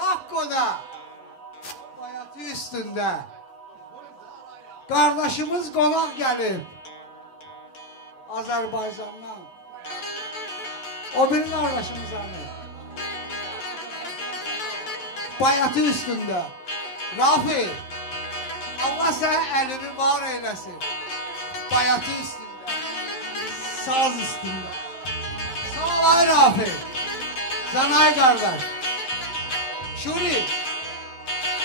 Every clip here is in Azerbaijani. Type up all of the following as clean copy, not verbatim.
Akko'da hayatı üstünde kardeşimiz konak gelip Azerbaycan'dan o bir kardeşimiz hani bayatı üstünde Rafi Allah sana elini var eylesin bayatı üstünde saz üstünde sağ ol Rafi Zanay kardeş Şuri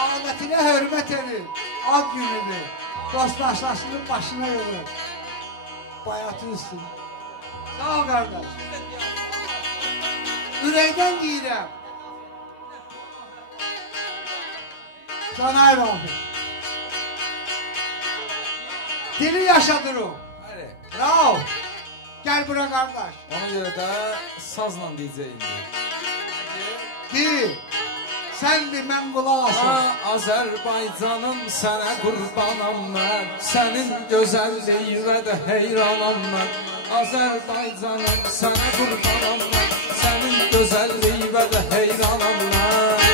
adetine hürmet edin ad günüdür dostlaşlasının başına yolu bayatı üstünde sağ ol kardeş yüreğden giyirəm Zanay Rafi dili yaşadır o bravo gel bura kardeş ona göre de sazla diyeceğim ki sendir mən qulaq asım Azərbaycanım sənə qurbanam mən sənin gözəlliyi və də heyranam mən Azərbaycanım sənə qurbanam mən sənin gözəlliyi və də heyranam mən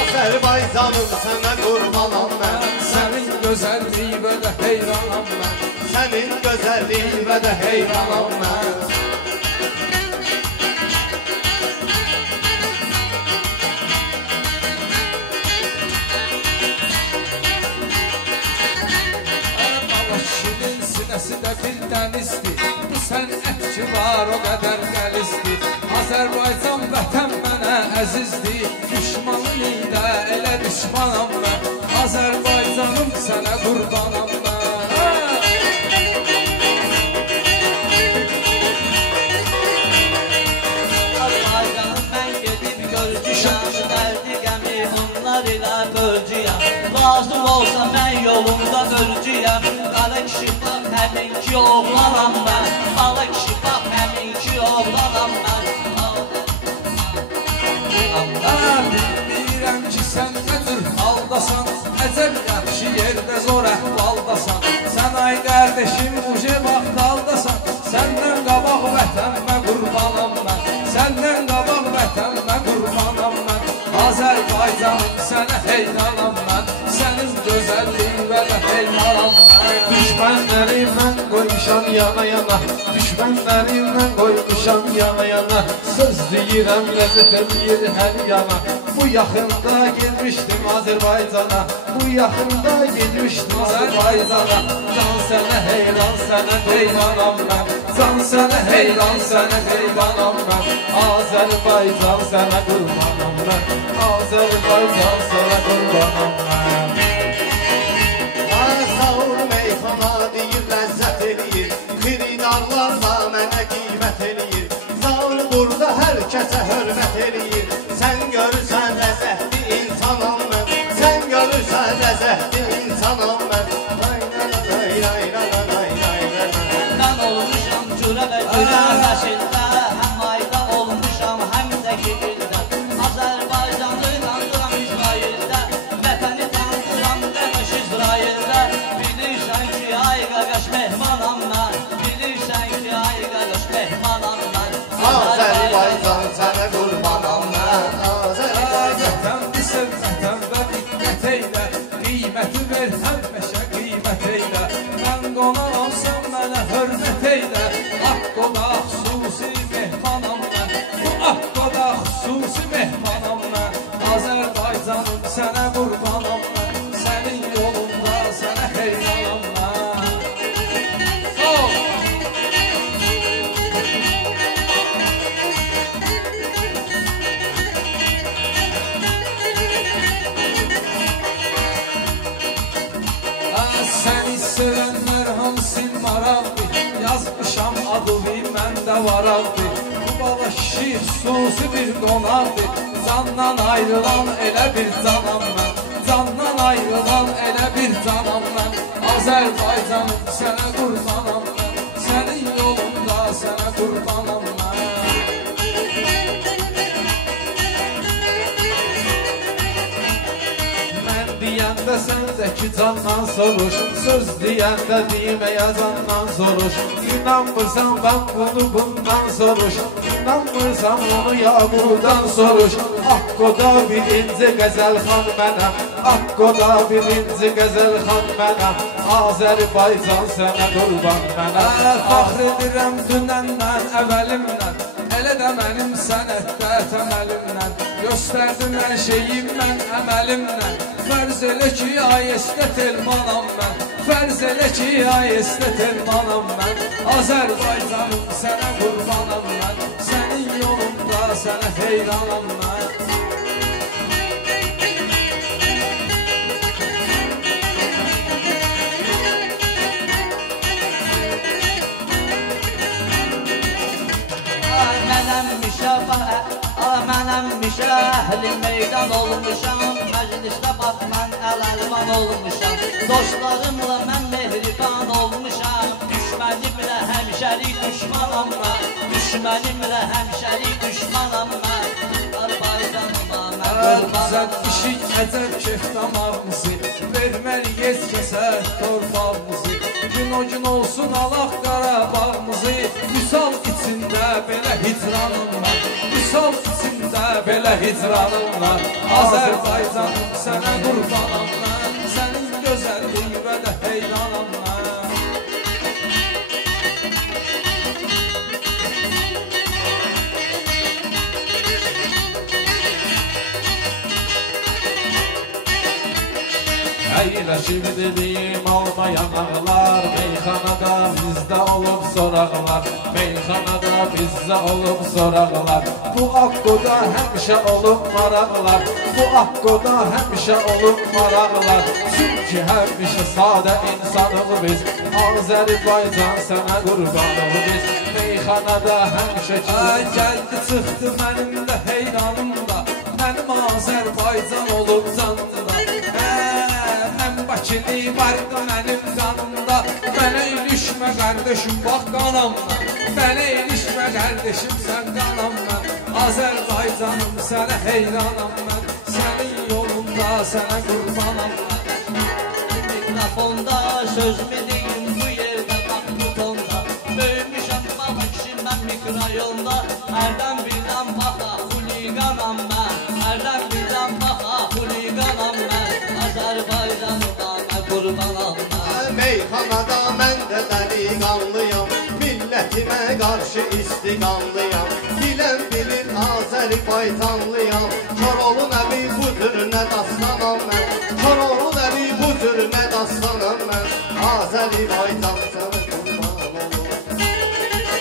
Azərbaycanım sənə qurbanam mən sənin gözəlliyi və də heyranam mən sənin gözəlliyi və də heyranam mən Sinəsində bir dənizdir Bu sənət var o qədər qəlisdir Azərbaycan vətən mənə əzizdir Düşmanın ilə elə düşmanam mən Azərbaycanım sənə qurbanam mən Azərbaycanım mən gedib görcüyəm Dərdi qəmi onlar ilə bölcüyəm Lazım olsa mən yolunda bölcüyəm Qara kişi bax həmin ki oğlanam mən Qara kişi bax həmin ki oğlanam mən Bilmirəm ki sən nədir haldasan Əcəb yaxşı yerdə zor əhvaldasan Sən ay qardeşim uje vaxt haldasan Səndən qabaq vətənmə qurbanam mən Səndən qabaq vətənmə qurbanam mən Azərbaycanım sənə heyranam mən Sənin gözəlliyin və də heyranam mən Düşmənləri mən qoymuşam yana yana Düşmənləri mən qoymuşam yana yana Söz deyirəm ləzzət edir hər yana Bu yaxında gelmişdim Azərbaycana Bu yaxında gelmişdim Azərbaycana Can sənə heyran sənə heyranam mən Can sənə heyran sənə heyranam mən Azərbaycan sənə qurbanam mən Azərbaycan sənə qurbanam mən Sağ ol meyxana deyir ləzzət eləyir Xiridarlar da mənə qiymət eləyir Sağ ol burada hər kəsə hörmət eləyir Sən görürsən ləzzətli insanam mən Sən görürsən ləzzətli insanam mən Mən olmuşam cürə və cürə bəşildə Həm ayda olmuşam həm də gildə Azərbaycanı tanıram İsraildə Vətəni tanıram demiş İsraildə Bilirsən ki ay qaqaş mehmanam mən Bilirsən ki ay qaqaş mehmanam mən Azərbaycan sənə qurbanam mən Vətən bizim vətən və diqqət eylə Qiyməti ver həmişə qiymət eylə Mən qonağam sən mənə hörmət eylə Haqqoda xüsusi mehmanam mən Bu haqqoda xüsusi mehmanam mən Azərbaycanım sənə qurbanam mən Sənin yolunda sənə heyranam mən Sağ ol Səni sevənlər hamısı maraqdır Yazmışam adımı məndə var abi Bu bala kişi xüsusi bir qonaqdır Candan ayrılan elə bir canam mən Candan ayrılan elə bir canam mən Azərbaycanım sənə qurbanam mən Sənin yolunda sənə qurbanam mən Mən deyəndə sendeki candan soruş. Söz diyende dime yazandan soruş. İnanmırsan ben bunu bundan soruş. İnanmırsan onu yağmurdan soruş. Akkoda birinci Qəzəlxan mənəm. Akkoda birinci Qəzəlxan mənəm. Azərbaycan sənə qurban mənəm. Fəxr edirəm dünəndən, əvəlimdən. Elə də mənim sənətdə təməlimdən. Göstərdim hər şeyim mən əməlimdən. Fərz elə ki, ayəstə telmanam mən. Fərz elə ki, ayəstə telmanam mən. Azərbaycanım sənə qurbanam mən. Sənin yolunda sənə heyranam mən. Mənəmmişə əhli meydan olmuşam. Məclisdə bax mən əl-əlman olmuşam. Dostlarımla mən mehriban olmuşam. Düşmənimlə həmişəlik düşmanam mən. Düşmənimlə həmişəlik düşmanam mən. Azərbaycanıma mən qurbanam. İşik əcəb kef damağımızı, verməliyəz kəsər torpağımızı. Gün o gün olsun alaq Qarabağımızı. Vüsal içində belə hicranım mən. Vüsal içində belə hicranım mən. Azərbaycanım sənə qurbanam mən. Sənin gözəlliyinə də heyranam mən. Əyləşib dediyim olmayan ağlar. Meyxanada bizdə olub soraqlar. Meyxanada bizdə olub soraqlar. Bu Akkoda həmişə olub maraqlar. Bu Akkoda həmişə olub maraqlar. Çünki həmişə sadə insanıq biz. Azərbaycan sənə qurbanıq biz. Meyxanada həmişə Gəldi çıxdı mənim də heyranımda. Mənim Azərbaycan olub canımda. Bakili vardı mənim qanımda. Mənə ilişmə qardeşim bax qanamla. Mənə ilişmə qardeşim sən qanamla. Azərbaycanım sənə heyranam mən. Sənin yolunda sənə qurbanam mən. Mikrofonda sözümü deyim bu yerdə bax bu tonda. Böyümüşəm baba kişi mən mikrayonda. Hərdən birdən baxa xuliqanam mən. Hərdən birdən baxa xuliqanam mən. Azərbaycanıma mən qurbanam mən. Meyxanada mən də dəliqanlıyam. Millətimə qarşı istiqanlıyam. Bilən bilir Azərbaycanlıyam. Koroğlu nəbi bu tür nə dastanam mən. Koroğlu nəbi bu tür nə dastanam mən. Azərbaycan sənə qurban olum.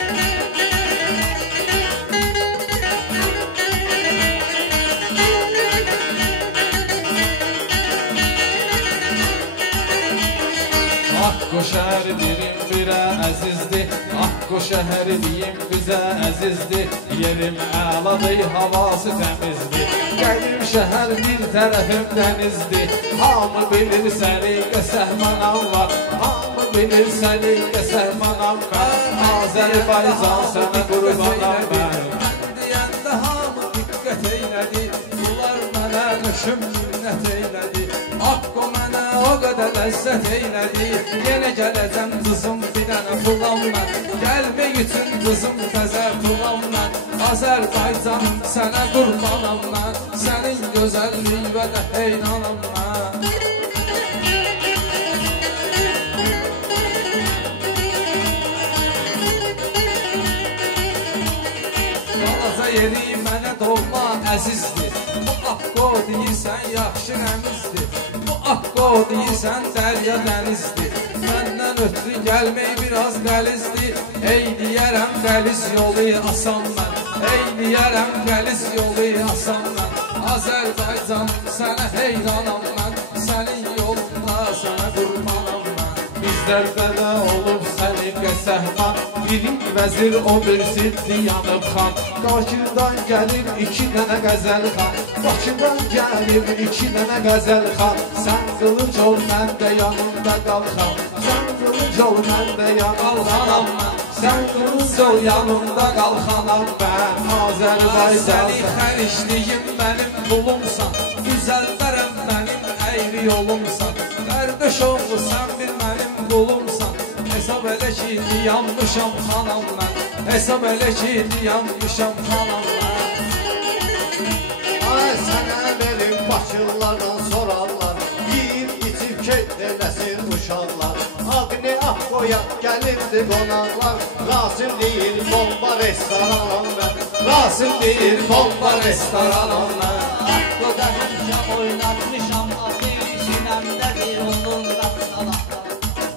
Akko şəhəri dirim birə əzizdir. Akko şəhəri deyim bizə əzizdir. Yerim əladır, havası təmizdir. Qədim şəhər bir tərəfim dənizdir. Hamı bilir səliqə səhmanam var. Hamı bilir səliqə səhmanam var. Azərbaycan sənə qurbanam mən. Mən deyəndə hamı diqqət eylədi. Bunlar mənə nöşüm minnət eylədi. Akko mənə o qədər ləzzət eylədi. Yenə gələcəm qızım bir dənə pulam mən. Gəlmək üçün qızım təzə pulam mən. Azərbaycanım sənə qurbanam mən. Sənin gözəlliyinə də heyranam mən. Balaca yeri mənə doğma əzizdir. Bu Akko deyirsən yaxşı əmizdir. Bu Akko deyirsən dərya dənizdir. Məndən ötürü gəlmək biraz qəlizdir. Ey deyərəm qəliz yolu asan mən. Ey deyərəm qəliz yolu asan mən. Azərbaycan sənə heyranam mən. Sənin yolunda sənə qurbanam mən. Bizlərdə də olub səliqə səhman. Biri vəzir, o birisi Diyanıb xan. Bakıdan gəlir 2 dənə Qəzəlxan. Bakıdan gəlir 2 dənə Qəzəlxan. Sən qılıc ol, mən də yanında qalxam. Sən qılıc ol, mən də yanında mən. Sən qılıc ol, yanında qalxanam mən. Azərbaycan Səni xəricliyim mənim pulumsan. Düzəldərəm mənim əyri yolumsan. döşoğlu sən bir mənim qulumsan. Hesab elə ki, yanmışam xanam mən. Hesab elə ki, yanmışam xanam mən. Ay sənə benim Bakırlardan sorarlar, yiyib içib keyf eləsin uşaqlar. Ağni Akkoya gəlirdi qonaqlar, Rasim deyir bomba restoranam mən. Rasim deyir bomba restoranam mən. Akkoda hemşə oynatmışam atı, sinəmdədir onun rəqsalatı.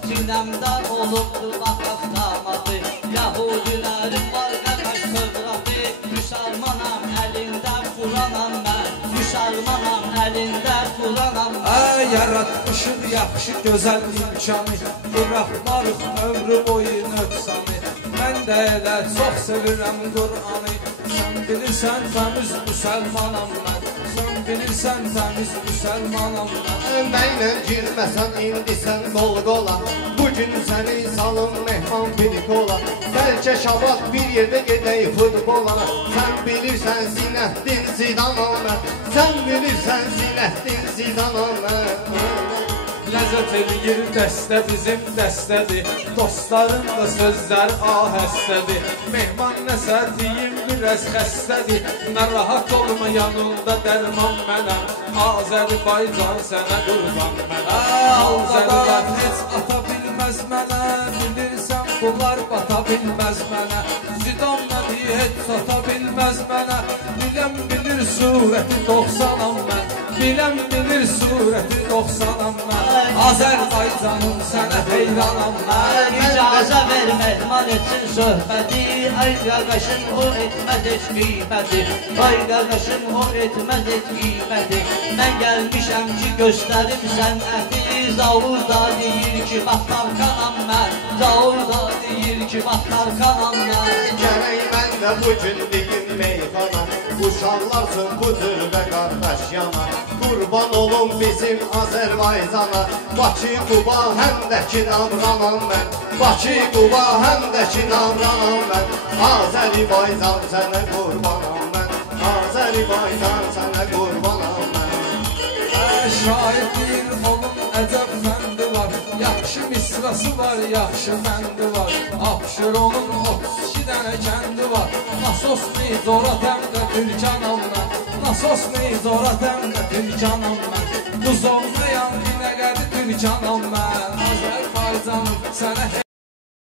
Sinəmdə olubdur baxaq damatı, Yahudilərin var qəqəş qıqratı. Müsəlmanam əlində Quranam mən, Müsəlmanam əlində Quranam mən. Yaratmışıq yaxşı gözəl imkanı, buraxmarıq ömrü boyu nöqsanı. Mən də elə çox sevirəm Qur'anı. Sən bilirsən təmiz müsəlmanam mən. Sən bilirsən təmiz müsəlmanam mən. Mənlə girməsən indi sən qol qola, bugün səni salın mehman bir qola. Bəlkə şabat bir yerdə gedək futbola. Sən bilirsən Zinəddin Zidanam mən. Sən bilirsən Zinəddin Zidanam mən. Ləzzət eləyir dəstə bizim dəstədir, dostların da sözlər ahəstədir. Mehman nəsə deyim biraz xəstədir, narahat olma yanında dərman mənəm. Azərbaycan sənə qurban mənəm. Allah'dan heç ata bilməz mənə, bilirsən bunlar bata bilməz mənə. Zidan nədir heç sata bilməz mənə, biləm bilir surəti 90'am mən. Biləm bilir surəti 90'am mən. Azərbaycanım sənə heyranam mən. İcazə ver mehman etsin söhbəti, ay qardaşım o etməz heç qiyməti. Ay qardaşım o etməz heç qiyməti. Mən gəlmişəm ki göstərim sənəti. Zavur da deyir ki bax Tarkanam mən. Zavur da deyir ki bax Tarkanam mən. Gərək mən də bugün deyim meyxana, uşaqlarsın bu türbə qardaş yana. Qurban olun bizim Azərbaycana, Bakı, Quba, həm də ki Navranam mən. Bakı, Quba, həm də ki Navranam mən. Azərbaycan sənə qurbanam mən. Azərbaycan sənə qurbanam mən. Şair bir onun əcəb fəndi var, yaxşı misrası var, yaxşı fəndi var. Abşeronun 32 dənə kəndi var, nasos meyzorat həm də Türkanam mən. Nasos meyzorat həm də Türkanam mən. Buz olmayan binəqədi Türkanam mən. Azərbaycanım sənə